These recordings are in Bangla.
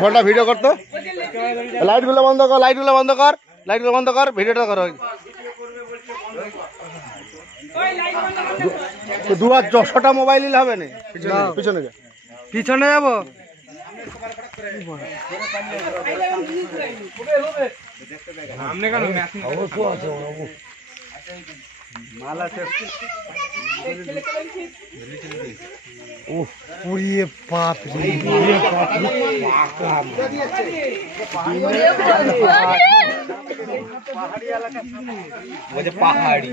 ফোনটা ভিডিও করতো, লাইটগুলো বন্ধ কর, লাইটগুলো বন্ধ কর, লাইটগুলো বন্ধ কর, ভিডিওটা করো। 200টা মোবাইল নিলে হবে না, পিছনে পিছনে যাবো। মাল আছে পুরিয়ে পাপ পাহাড়ি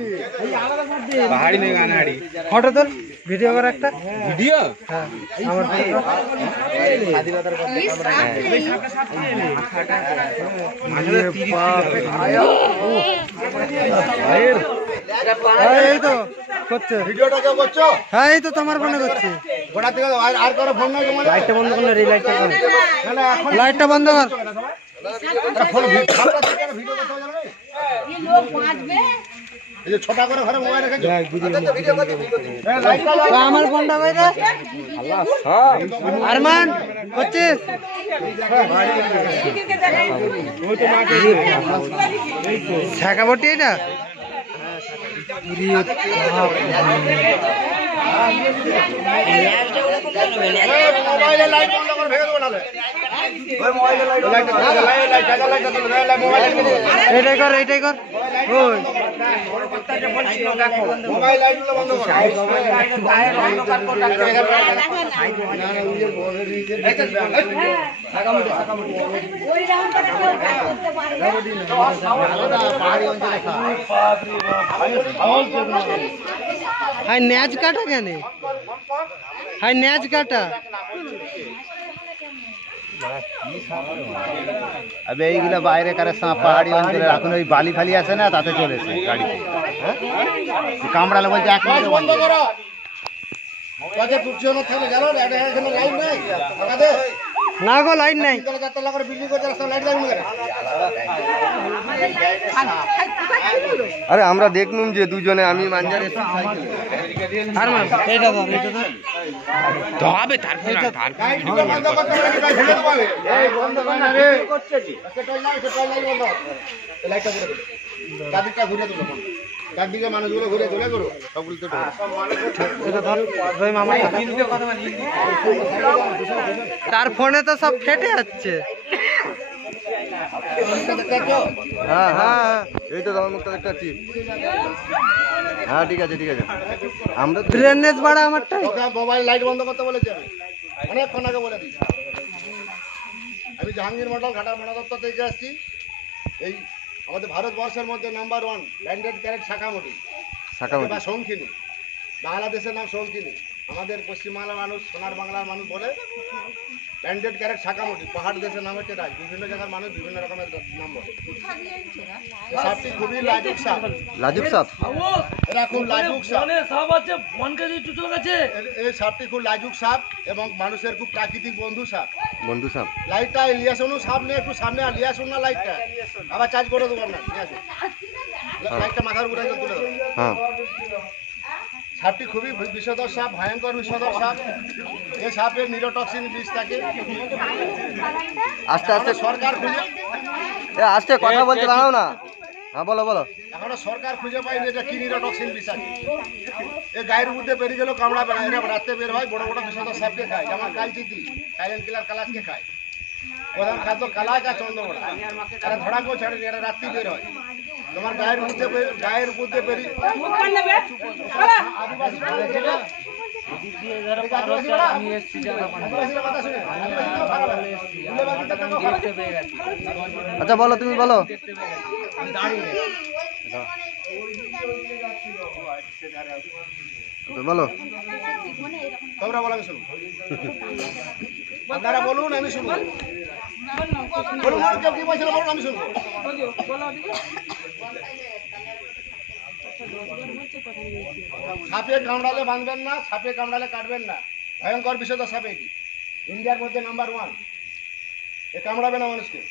পাহাড়ি নেই গানাড়ি ফটো তোর ভিডিও কর একটা ভিডিও। হ্যাঁ আমার এই তো করছে ভিডিওটা কেউ করছো? হ্যাঁ এই তো তোমার ফোনে করছি। গোটা থেকে আর কারো ফোন নাই তোমার? লাইটটা বন্ধ কর, লাইটটা কর, লাইটটা বন্ধ কর। ফোন ভিডিও করতে হবে না, এই লোক বাঁচবে। এই যে ছোট করে ঘরে মোবাইল রেখেছো, ভিডিও করতে আমার ফোনটা কই রে? আল্লাহ হ্যাঁ আরমান করছিস? ওই তো মাকে ছাকা বটি এটা মোবাইলে লাইট বন্ধ করে ভেঙে দেবো নালে। এইটাই কর, এইটাই কর। ওই মোবাইল লাইটগুলো বন্ধ কর। হাই ন্যাজ কাটা কেন? হাই ন্যাজ কাটা আবে এইগুলো বাইরে কারে সাপ পাহাড়ি অঞ্চলে এখন ওই বালি ফালি আছে না, তাতে চলেছে গাড়িতে। কামড়ালে বলছে এক মিনিট বন্ধ করো। না গো লাইন নাই। আরে আমরা দেখলুম যে দুজনে আমি মাঞ্জারে মানুষগুলো ঘুরে তুলে করো তার ফোনে তো সব ফেটে যাচ্ছে। হ্যাঁ হ্যাঁ এই তো তোমার মুখটা দেখতে পাচ্ছি। হ্যাঁ ঠিক আছে ঠিক আছে। আমরা ব্রেনেজ বাড়া আমারটা মোবাইল লাইট বন্ধ করতে বলেছি আমি অনেকক্ষণ আগে বলে দিই। আমি জাহাঙ্গীর মন্ডল ঘাটা বন দপ্তর থেকে আসছি। এই আমাদের ভারতবর্ষের মধ্যে নাম্বার 1 ব্যান্ডেড ক্যারেট শাখামুটি বা শঙ্খিনী, বাংলাদেশের নাম শঙ্খিনী, আমাদের পশ্চিমবাংলার মানুষ সোনার বাংলার মানুষ বলে ব্যান্ডেড ক্যারেট শাখামুটি। পাহাড় দেশের নাম হচ্ছে রাজ, বিভিন্ন জায়গার মানুষ বিভিন্ন রকমের নাম বলে। সাপটি খুবই লাজুক সাপ। লাজুক সাপ এরা খুব লাজুক সাপ। এই সাপটি খুব লাজুক সাপ এবং মানুষের খুব প্রাকৃতিক বন্ধু সাপ। বন্ধু সাপ লাইটটা লিয়াসুন সামনে একটু সামনে আর লিয়াসুন না লাইটটা আবার চার্জ করে দেবো না। লিয়াসুন লাইটটা মাথার উপরে তুলে দেবো। হ্যাঁ সাপটি খুবই বিষধর সাপ, ভয়ঙ্কর বিষধর সাপ। এই সাপের নিউরোটক্সিন বিষ থাকে। আস্তে আস্তে সরকার খুঁজে আস্তে কথা বলতে দাঁড়াও না। হ্যাঁ বলো বলো। এখনো সরকার খুঁজে পায়নি এটা কি নিউরোটক্সিন বিষ আছে। এই গায়ের মধ্যে বেরিয়ে গেলেও কামড়াবে না। এরা রাত্রে বের হয়, বড় বড় বিষধর সাপকে খায়, যেমন কালচিতি, সাইলেন্ট কিলার কালাজকে খায়। প্রধান খাদ্য কালাক আর চন্দ্রবড়া। এরা ধরা কেউ ছাড়েনি, এরা রাত্রি বের হয়। তোমার গায়ের মধ্যে বেরিয়ে আচ্ছা বলো তুমি বলো। বলো তোমরা বলো আমি শুনবো। আপনারা বলুন আমি শুনবো। বলুন কেউ কি বলছিল বলুন আমি শুনবো। সাপে কামড়ালে বাঁধবেন না, সাপে কামড়ালে কাটবেন না। ভয়ঙ্কর বিষধর সাপ এটি, ইন্ডিয়ার মধ্যে নাম্বার 1। এ কামড়াবে না মানুষকে,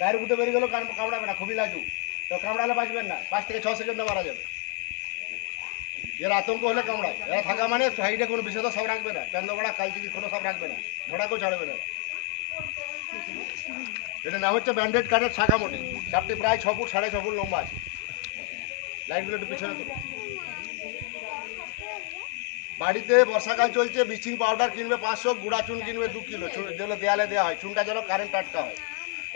গায়ের বুটে বেরিয়ে গেলেও কামড়াবে না, খুবই লাজুক। তো কামড়ালে বাঁচবেন না, 5 থেকে 6 সেকেন্ডে মারা যাবে। এর আতঙ্ক হলে কামড়ায়। এরা থাকা মানে সাইডে কোনো বিষধর সাপ রাখবে না, চন্দ্রবড়া কালচিতি কোনো সাপ রাখবে না, ধরাকেও ছাড়বে না। এটা নাম হচ্ছে ব্যান্ডেড কাঠের শাখামুটি। সাপটি প্রায় 6 ফুট 6.5 ফুট লম্বা আছে। লাইটগুলো একটু পিছনে তুলো। বাড়িতে বর্ষাকাল চলছে, ব্লিচিং পাউডার কিনবে 500, গুঁড়া চুন কিনবে 2 কিলো, যেগুলো দেয়ালে দেওয়া হয়, চুনটা যেন কারেন্ট টাটকা হয়।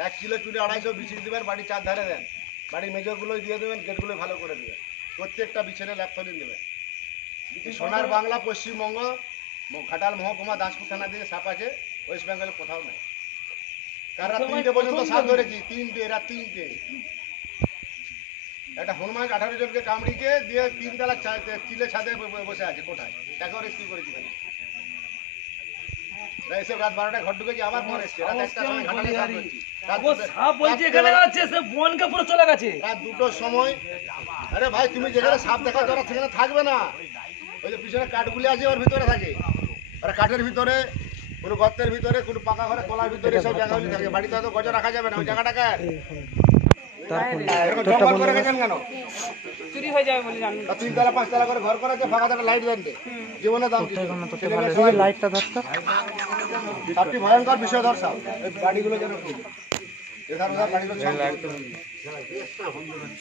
1 কিলো চুনে 250 বিছিয়ে দেবেন, বাড়ির 4 ধারে দেন, বাড়ির মেজরগুলোই দিয়ে দেবেন, গেটগুলো ভালো করে দেবেন, প্রত্যেকটা বিছানে ল্যাপথলিন দেবেন। সোনার বাংলা, পশ্চিমবঙ্গ, ঘাটাল মহকুমা, দাসপুর থানা দিয়ে সাপ আছে, ওয়েস্ট বেঙ্গলে কোথাও নেই। কারা 3টে পর্যন্ত সাপ ধরেছি, 3টে, এরা 3টে। একটা হনুমান 18 জনকে কামড়িকে দিয়ে 3 তলা চিলে ছাদে বসে আছে কোথায়, তাকে রেস্কিউ করেছি। এসে রাত 12টায় ঘর ঢুকেছি, আবার ফোন এসছে, রাত 1টার সময় ঘাটালে সাপ ধরছি। রাত 2টোর সময়, আরে ভাই তুমি যেখানে সাপ দেখা যারা সেখানে থাকবে না, ওই যে পিছনে কাঠগুলি আছে ওর ভিতরে থাকে, ওরা কাঠের ভিতরে, কোনো গর্তের ভিতরে, কোনো পাকা ঘরে তলার ভিতরে সব জায়গাগুলি থাকে। বাড়িতে হয়তো গজ রাখা যাবে না ওই জায়গাটাকে। চুরি হয়ে যাবে বলে জানি। 3 তলা 5 তলা করে ঘর করেছে, ফাঁকা একটা লাইট দেন, জীবনে দাম লাইটটা ধরতো। সাপটি ভয়ঙ্কর বিষধর সাপ, এই বাড়িগুলো যেন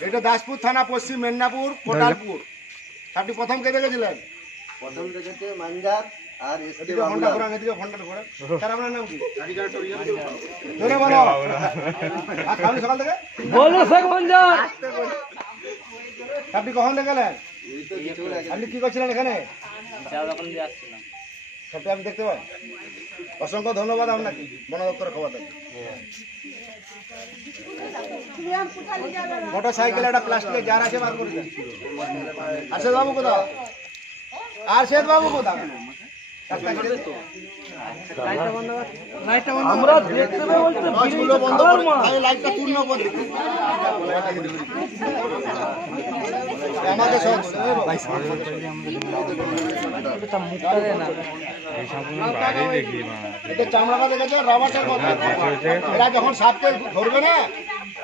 এটা দাসপুর থানা, পশ্চিম মেদিনীপুর, কোটালপুর। সাপটি প্রথম কে দেখেছিলেন? প্রথম দেখেছে মানজার আর এসকে ফোনটা ঘোরান, এদিকে ফোনটা ঘোরান। স্যার আপনার নাম কি? ধরে বলো। আর খালি সকাল থেকে বলো শেখ মানজার। আপনি কখন দেখলেন? আপনি কি করছিলেন এখানে? সাপটি আমি দেখতে পাই। অসংখ্য ধন্যবাদ আপনাকে, বন দপ্তরের খবর দেন। মোটর সাইকেল একটা প্লাস্টিকের জার আছে, বার করে দেন। আরশেদ বাবু কোথাও? আরশেদ বাবু কোথাও? আমরা দেখতে বলতে বন্ধ করে লাইটটা পূর্ণ করে আমাকে সব চামড়াটা দেখেছো রাবারের মতো। এরা যখন সাপকে ধরবে না,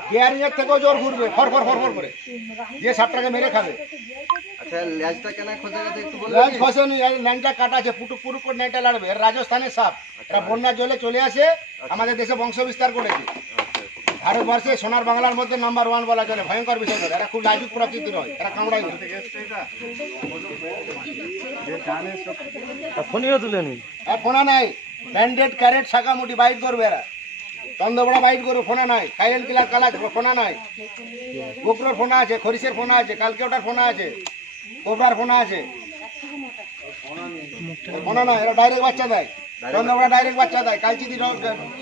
বিয়ারিং এর থেকেও জোর ঘুরবে, ফর ফর ফর ফর করে, দিয়ে সাপটাকে মেরে খাবে। ল্যাংটা কাটা আছে, পুটুক পুরুক করে ল্যাংটা লাড়বে। রাজস্থানের সাপ, এরা বন্যার জলে চলে আসে, আমাদের দেশে বংশ বিস্তার করেছে। ভারতবর্ষে সোনার বাংলার মধ্যে নাম্বার 1 বলা চলে। ভয়ঙ্কর বিষয়, এরা খুব লাজুক প্রকৃতির হয়, এরা কামড়াই না। ফোনা নাই, ব্যান্ডেড ক্যারেট শাখামুটি বাইট করবে এরা, চন্দ্রবড়া বাইট করবে, ফোনা নাই। সাইলেন্ট কিলার কালা ফোনা নাই, গোকরোর ফোনা আছে, খরিসের ফোনা আছে, কালকে ওটার ফোনা আছে, কোবরার ফোনা আছে, ফোনা নাই। এরা ডাইরেক্ট বাচ্চা দেয়, চন্দ্রবড়া ডাইরেক্ট বাচ্চা দেয়, কালচিদি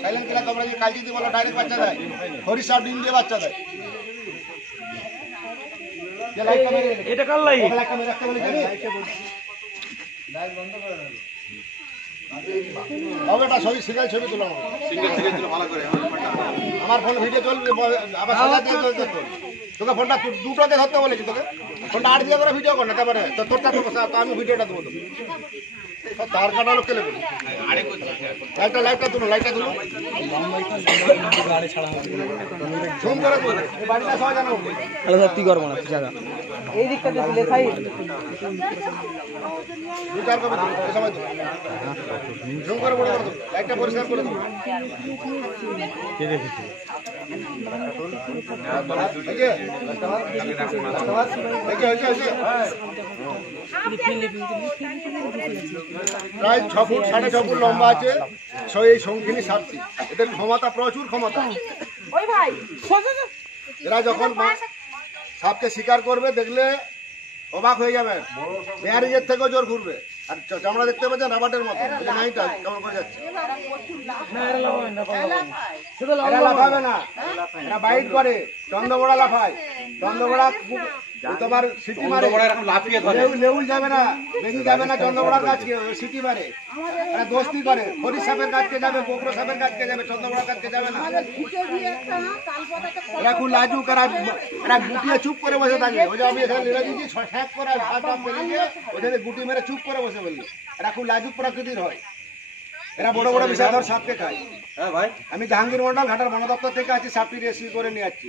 সাইলেন্ট কিলার তোমরা যে কালচিদি বলো ডাইরেক্ট বাচ্চা দেয়, খরিস সব ডিম দিয়ে বাচ্চা দেয়। এটা কার লাই? ছবি তুলো আমার ফোন ভিডিও চলবে, আবার তোকে ফোনটা 2টাতে ধরতে বলেছি, তোকে ফোনটা 8 দিয়ে করে ভিডিও কর না, তারপরে তোরটা আমি ভিডিওটা দেবো। তার কাটালো কেলে লাইটটা তুলো, লাইটটা তুলো, ঝুম করে তুলো, বাড়িটা সবাই জানো। কি করবো না জায়গা এই দিকটাতে লেখাই 2-4 কপি সবাই তুলো, ঝুম করে বড় করে তুলো, লাইটটা পরিষ্কার করে তুলো। কে দেখেছি প্রায় 6 ফুট 6.5 ফুট লম্বা আছে। এই শঙ্খিনী সাপটি, এদের ক্ষমতা প্রচুর ক্ষমতা। এরা যখন সাপকে শিকার করবে দেখলে অবাক হয়ে যাবে, বিহারিজের থেকেও জোর ঘুরবে। আর চামড়া দেখতে পাচ্ছেন রাবারের মতো, নাইটা কেমন করে যাচ্ছে। এরা লাফাবে না, এরা বাইট করে, চন্দ্রবড়া লাফায়, চন্দ্রবড়া তোমার সিটি মারে, লেউল যাবে না, বেরিয়ে যাবে না চন্দ্রবড়ার কাছকে, সিটি মারে। এরা দোস্তি করে, হরিশ সাপের কাছকে যাবে, কোকরো সাপের কাছকে যাবে, চন্দ্রবড়ার কাছকে যাবে না। এরা খুব লাজুক, এরা গুটিয়ে চুপ করে বসে থাকে। ওই যে আমি এখানে লেগে দিচ্ছি, ছ্যাঁক করে ওখানে গুটি মেরে চুপ করে বসে বললি। এরা খুব লাজুক প্রকৃতির হয়, এরা বড় বড় বিষাধর সাপকে খায়। আমি জাহাঙ্গীর মন্ডল, ঘাটার বন দপ্তর থেকে আছি, সাপটি রেস্কিউ করে নিয়ে যাচ্ছি।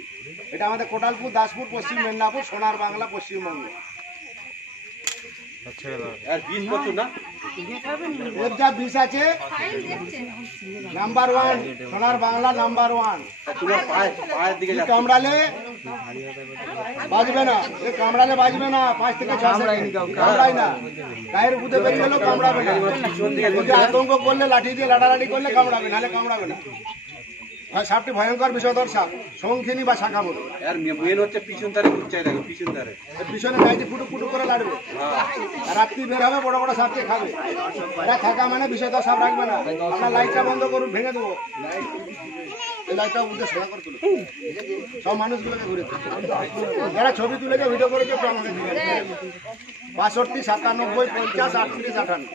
এটা আমাদের কোটালপুর, দাসপুর, পশ্চিম মেদিনীপুর, সোনার বাংলা, পশ্চিমবঙ্গ। এর যা বিষ আছে নাম্বার 1 সোনার বাংলা নাম্বার 1 কামড়ালে বাজবে না কামড়ালে বাজবে না 5 থেকে 6 সেকেন্ড কামড়াই না গায়ের বুঝে বেরিয়ে গেল কামড়াবে না যদি আতঙ্ক করলে লাঠি দিয়ে লাটালাটি করলে কামড়াবে নাহলে কামড়াবে না সাপটি ভয়ঙ্কর বিষধর সাপ শঙ্খিনী বা শাখামধু আর মেন হচ্ছে পিছন ধারে ঘুরছে দেখো পিছন ধারে পিছনে গাইতে ফুটু ফুটু করে লাড়বে আর রাত্রি বের হবে বড় বড় সাপকে খাবে এরা থাকা মানে বিষধর সাপ রাখবে না আপনার লাইটটা বন্ধ করুন ভেঙে দেবো এই লাইটটা উঠে সোজা করে তুলো সব মানুষগুলোকে ঘুরে যারা ছবি তুলেছে ভিডিও করেছে আমাকে 62 97 50 38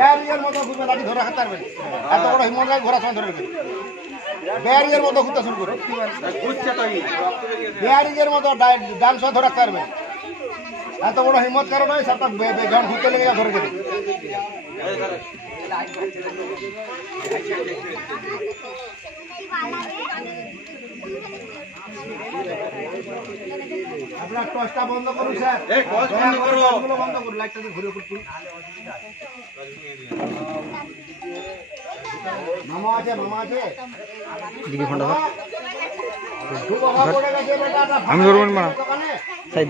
58 মতো লাঠি ধরে হাত পারবেন এত বড় হিমন্ত ঘোরা সময় ধরে রেখে ব্যারিজের মতো ঘুরতে শুরু করে ব্যারিজের মতো ডান সহ ধরে রাখতে পারবেন এত বড় হিম্মত কারণ নয় সাপটা যখন ঘুরতে লেগে যা ধরে দেবে আপনার টর্চটা বন্ধ করুন স্যার বন্ধ করুন লাইটটা দিয়ে ঘুরে ঘুরতুন মামা আছে আমি ধরবেন না সাইড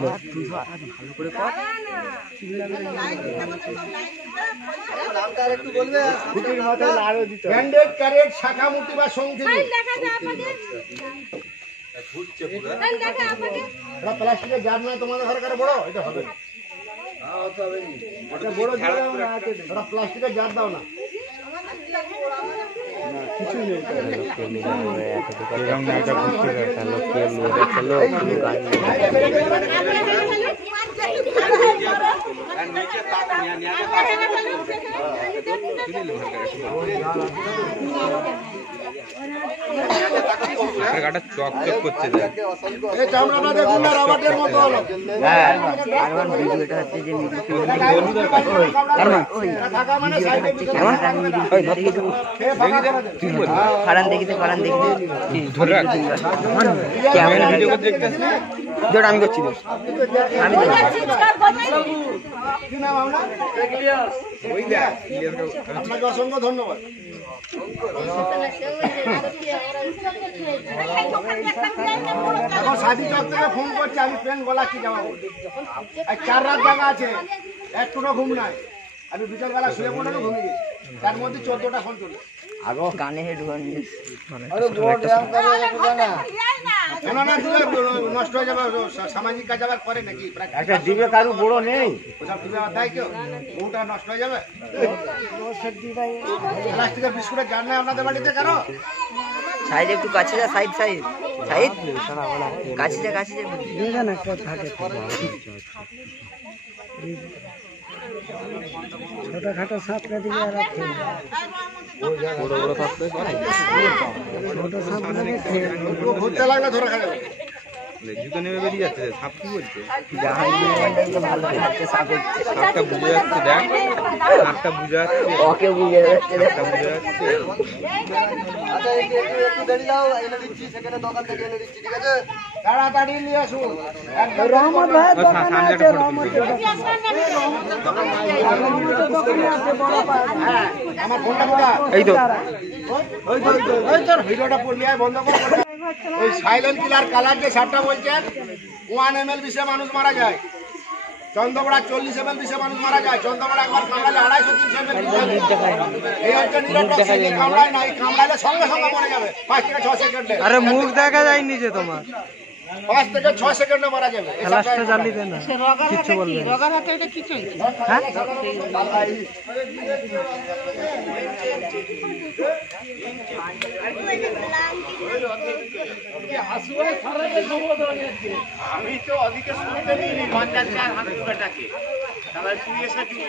ব্যান্ডেড ক্যারেট শাখামুটি বা শঙ্খিনী প্লাস্টিকের জার নয় তোমাদের ঘরে বড় এটা হবে বড় প্লাস্টিকের জার দাও না চকচক করছে চামড়াটা দেখুন না রাবারের মতো হলো ফারান দেখিতে আমি করছি আপনাকে অসংখ্য ধন্যবাদ এখন সাথী চক থেকে ফোন করছে আমি প্লেন গলাচ্ছি যাওয়া 4 রাত জায়গা আছে একটু ঘুম নাই আমি বিকালবেলা শুয়ে পড়ে ঘুমিয়ে গেছি তার মধ্যে 14টা ফোন চলে আগো কানে হেডফোন নষ্ট হয়ে যাবে সামাজিক কাজ আবার করে নাকি একটা দিবে কারু বড় নেই দেয় কেউ বউটা নষ্ট হয়ে যাবে প্লাস্টিকের বিস্কুটের জার নাই আপনাদের বাড়িতে কারো সাইড একটু কাছে যা সাইড কাছে যা ছোটখাটো সাপটা দিকে আর ঘুরতে লাগলে ধরে খাবে জুতো নেমে বেরিয়ে যাচ্ছে সাপ কি বলছে সাপটা বুঝে যাচ্ছে দেখ সাপটা বুঝে যাচ্ছে ওকে বুঝে যাচ্ছে তাড়াতাড়ি নিয়ে আসুন রহমত ভাইয়ের দোকানে আছে আমার ফোনটা কোথা এই তো ওই তোর ভিডিওটা পড়লি বন্ধ করে ওই সাইলেন্ট কিলার কালার যে সাপটা বলছেন 1 ml বিষে মানুষ মারা যায় চন্দ্রপড়া 40 ml বিষে মানুষ মারা যায় চন্দ্রপড়া একবার কামড়ালে 250-300 ml এই হচ্ছে নিরটক্সিক কামড়ায় না এই কামড়ালে সঙ্গে সঙ্গে মরে যাবে 5 থেকে 6 সেকেন্ডে আরে মুখ দেখা যায় নিচে তোমার 5 থেকে 6 সেকেন্ডে মারা যাবে ক্লাসটা জানলি না কিছু বলবে রগার হাতে এটা কিছু হ্যাঁ আমি তো অধিকে শুনতে নিই পঞ্চায়েত আর হাসুটাকে তাহলে তুই এসে কি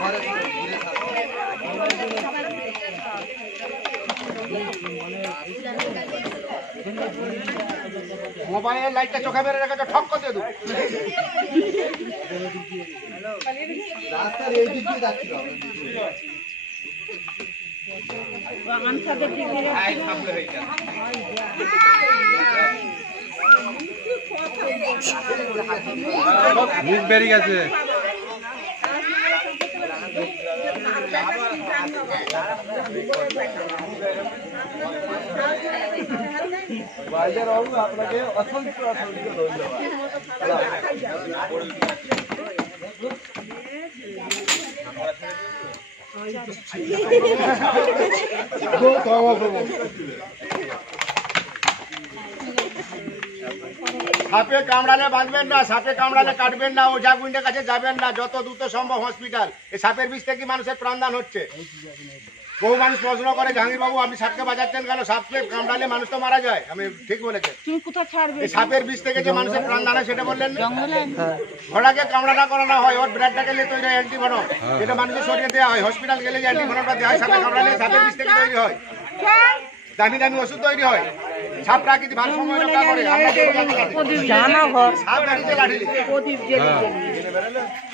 ঘরে মোবাইলের লাইটটা চোখে মেরে রেখেছো, ঠক করে দেবো। রাস্তার এই দিক দিয়ে যাচ্ছিল মুখ বেরিয়ে গেছে। আপনাকে অসংখ্য সাপে কামড়ালে বাঁধবেন না, সাপে কামড়ালে কাটবেন না, ওঝা গুন্ডের কাছে যাবেন না, যত দ্রুত সম্ভব হসপিটাল। এই সাপের বিষ থেকে মানুষের প্রাণদান হচ্ছে। বহু মানুষ প্রশ্ন করে, জাহাঙ্গীর বাবু আপনি সাপকে বাঁচাচ্ছেন কেন? সাপকে কামড়ালে মানুষ তো মারা যায়। আমি ঠিক বলেছেন। তুমি কোথায় ছাড়বে? এই সাপের বিষ থেকে যে মানুষের প্রাণদান হয় সেটা বললেন না? ঘোড়াকে কামড়াটা করানো হয়, ওর ব্লাডটা গেলে তৈরি হয় অ্যান্টিভেনম, যেটা মানুষের শরীরে দেওয়া হয়। হসপিটাল গেলে যে অ্যান্টিভেনমটা দেওয়া হয়, সাপে কামড়ালে সাপের বিষ থেকে তৈরি হয়। দামি দামি ওষুধ তৈরি হয়। সাপ প্রাকৃতিক ভারসাম্য রক্ষা করে। আমরা সাপ গাড়িতে লাঠি দিই।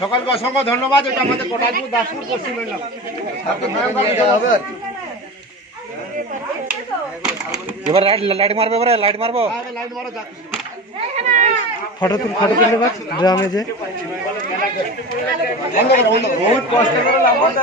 সকলকে অসংখ্য ধন্যবাদ। এটা আমাদের কোটালপুর দাসপুর পশ্চিম মেদিনীপুর। হবে আর কি। এবার লাইট মারবে, এবারে লাইট মারবো। লাইন মারো যাক। ফটো তুললে ড্রামে যে বন্ধ করো, বন্ধ করো।